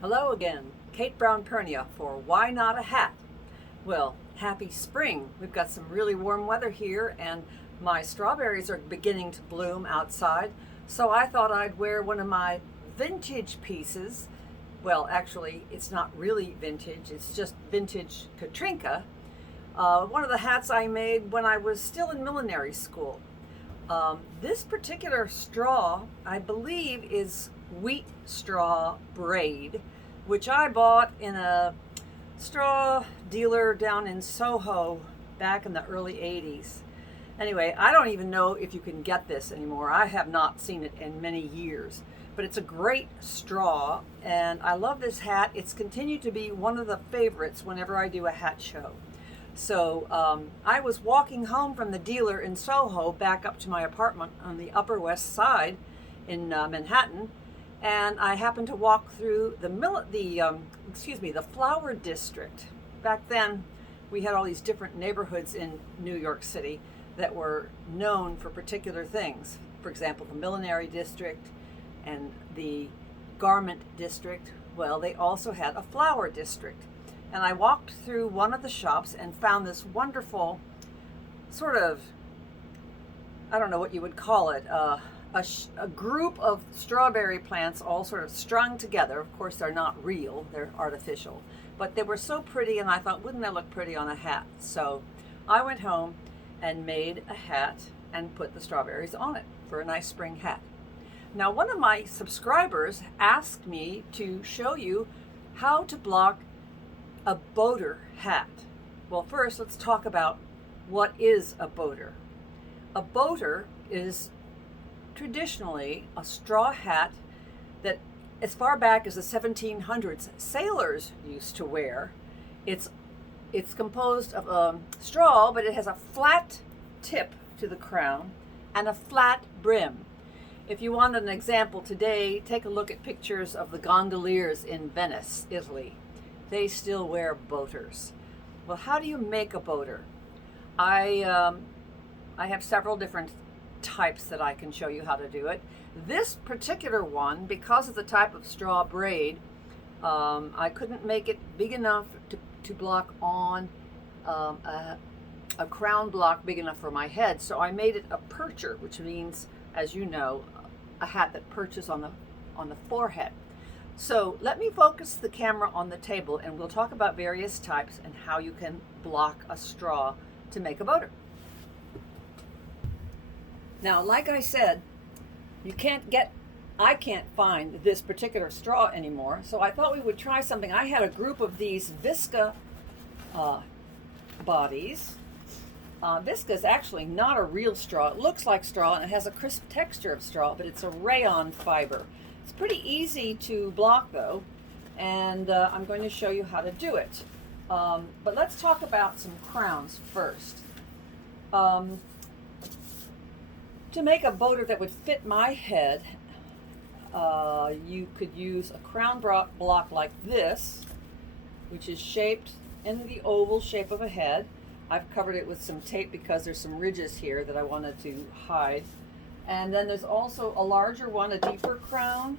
Hello again, Kate Brown Pernia for Why Not a Hat? Well, happy spring. We've got some really warm weather here and my strawberries are beginning to bloom outside, so I thought I'd wear one of my vintage pieces. Well, actually, it's not really vintage, it's just vintage Katrinka. One of the hats I made when I was still in millinery school. This particular straw, I believe, is wheat straw braid, which I bought in a straw dealer down in Soho back in the early 80s. Anyway, I don't even know if you can get this anymore. I have not seen it in many years, but it's a great straw and I love this hat. It's continued to be one of the favorites whenever I do a hat show. So I was walking home from the dealer in Soho back up to my apartment on the Upper West Side in Manhattan, and I happened to walk through the Flower District. Back then, we had all these different neighborhoods in New York City that were known for particular things. For example, the Millinery District and the Garment District. Well, they also had a Flower District. And I walked through one of the shops and found this wonderful sort of, I don't know what you would call it, a group of strawberry plants all sort of strung together. Of course, they're not real, they're artificial. But they were so pretty, and I thought, wouldn't that look pretty on a hat? So I went home and made a hat and put the strawberries on it for a nice spring hat. Now, one of my subscribers asked me to show you how to block a boater hat. Well, first let's talk about what is a boater. A boater is traditionally a straw hat that as far back as the 1700s sailors used to wear. It's composed of straw, but it has a flat tip to the crown and a flat brim. If you want an example today, take a look at pictures of the gondoliers in Venice, Italy. They still wear boaters. Well, how do you make a boater? I have several different types that I can show you how to do it. This particular one, because of the type of straw braid, I couldn't make it big enough to block on a crown block big enough for my head. So I made it a percher, which means, as you know, a hat that perches on the forehead. So let me focus the camera on the table and we'll talk about various types and how you can block a straw to make a boater. Now, like I said, I can't find this particular straw anymore, so I thought we would try something. I had a group of these Visca bodies. Visca is actually not a real straw. It looks like straw and it has a crisp texture of straw, but it's a rayon fiber. It's pretty easy to block though, and I'm going to show you how to do it. But let's talk about some crowns first. To make a boater that would fit my head, you could use a crown block like this, which is shaped in the oval shape of a head. I've covered it with some tape because there's some ridges here that I wanted to hide. And then there's also a larger one, a deeper crown.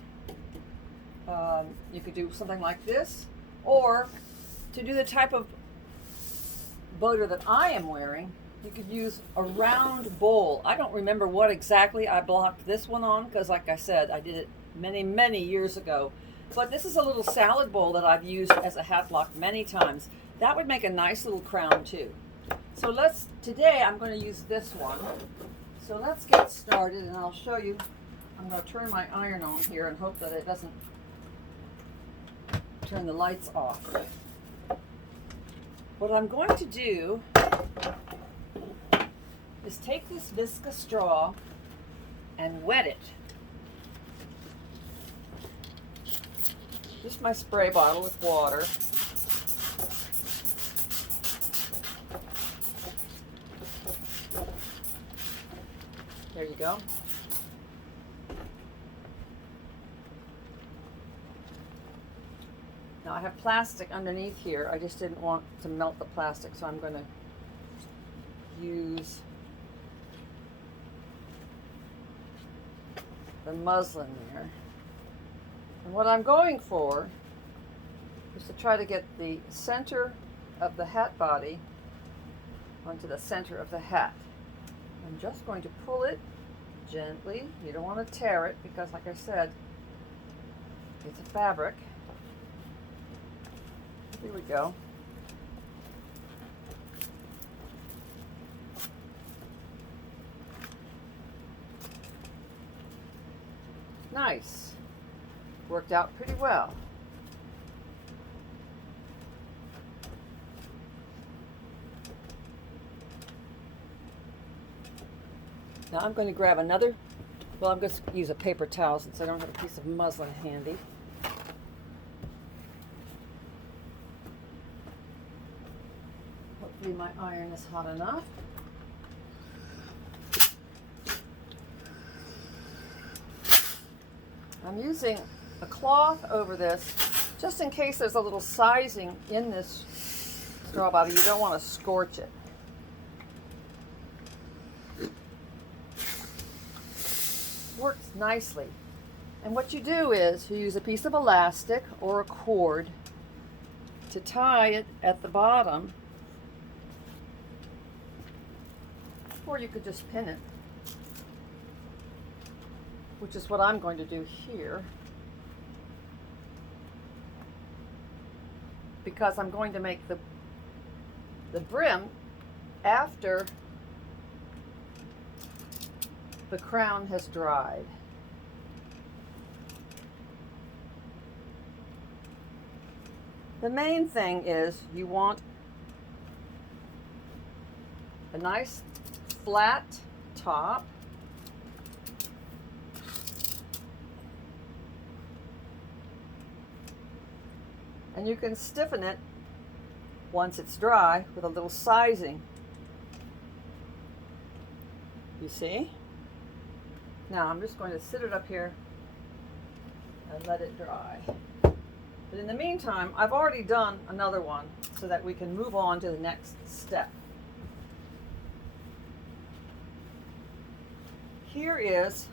You could do something like this, or to do the type of boater that I am wearing, you could use a round bowl. I don't remember what exactly I blocked this one on because, like I said, I did it many, many years ago. But this is a little salad bowl that I've used as a hat block many times. That would make a nice little crown too. So today I'm going to use this one. So let's get started and I'll show you. I'm going to turn my iron on here and hope that it doesn't turn the lights off. What I'm going to do is take this Visca straw and wet it. Just my spray bottle with water. There you go. Now I have plastic underneath here. I just didn't want to melt the plastic, so I'm going to use the muslin there. And what I'm going for is to try to get the center of the hat body onto the center of the hat. I'm just going to pull it gently. You don't want to tear it because, like I said, it's a fabric. Here we go. Nice. Worked out pretty well. Now I'm going to grab another, well, I'm going to use a paper towel since I don't have a piece of muslin handy. Hopefully my iron is hot enough. I'm using a cloth over this just in case there's a little sizing in this straw body. You don't want to scorch it. Works nicely. And what you do is you use a piece of elastic or a cord to tie it at the bottom, or you could just pin it, which is what I'm going to do here, because I'm going to make the brim after the crown has dried. The main thing is you want a nice flat top. And you can stiffen it once it's dry with a little sizing. You see? Now I'm just going to sit it up here and let it dry. But in the meantime, I've already done another one so that we can move on to the next step. Here's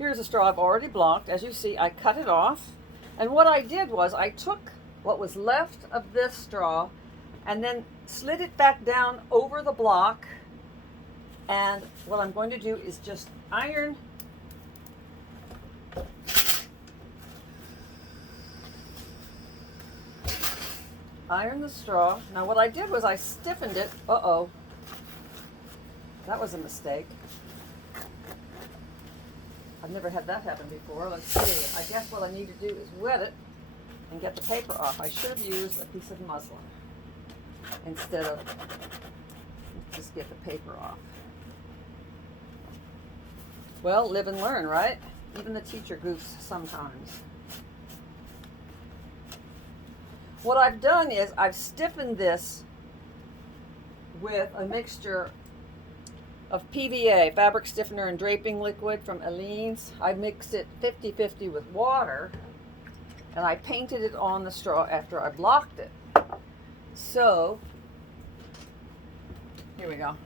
a straw I've already blocked. As you see, I cut it off. And what I did was I took what was left of this straw and then slid it back down over the block. And what I'm going to do is just iron the straw. Now what I did was I stiffened it. Uh-oh. That was a mistake. I've never had that happen before. Let's see. I guess what I need to do is wet it and get the paper off. I should have used a piece of muslin instead of just get the paper off. Well, live and learn, right? Even the teacher goofs sometimes. What I've done is I've stiffened this with a mixture of PVA, fabric stiffener and draping liquid from Aleene's. I mixed it 50-50 with water, and I painted it on the straw after I blocked it. So, here we go.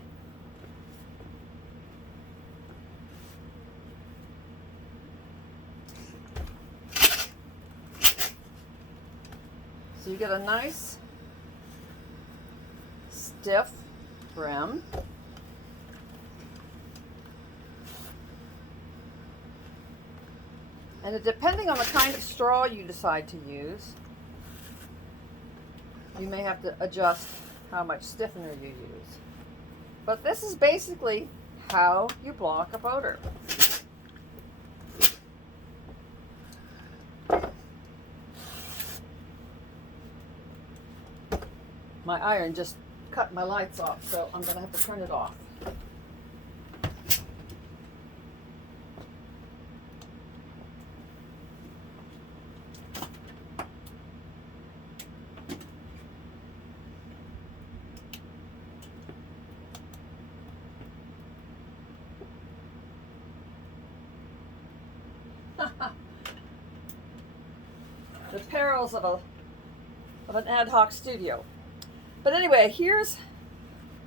So you get a nice stiff brim. And depending on the kind of straw you decide to use, you may have to adjust how much stiffener you use. But this is basically how you block a boater. My iron just cut my lights off, so I'm going to have to turn it off. The perils of an ad hoc studio. But anyway,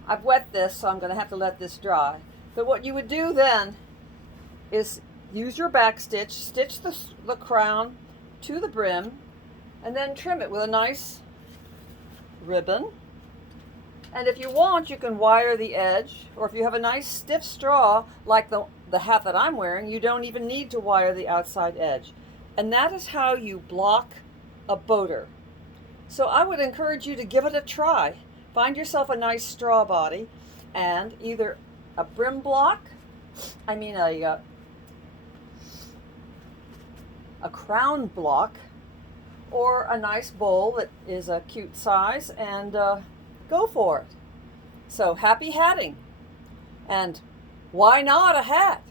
I've wet this, so I'm going to have to let this dry. But what you would do then is use your back stitch, stitch the crown to the brim and then trim it with a nice ribbon. And if you want, you can wire the edge, or if you have a nice stiff straw like the hat that I'm wearing, you don't even need to wire the outside edge. And that is how you block a boater. So I would encourage you to give it a try. Find yourself a nice straw body and either a brim block, a crown block, or a nice bowl that is a cute size, and go for it. So happy hatting, and why not a hat?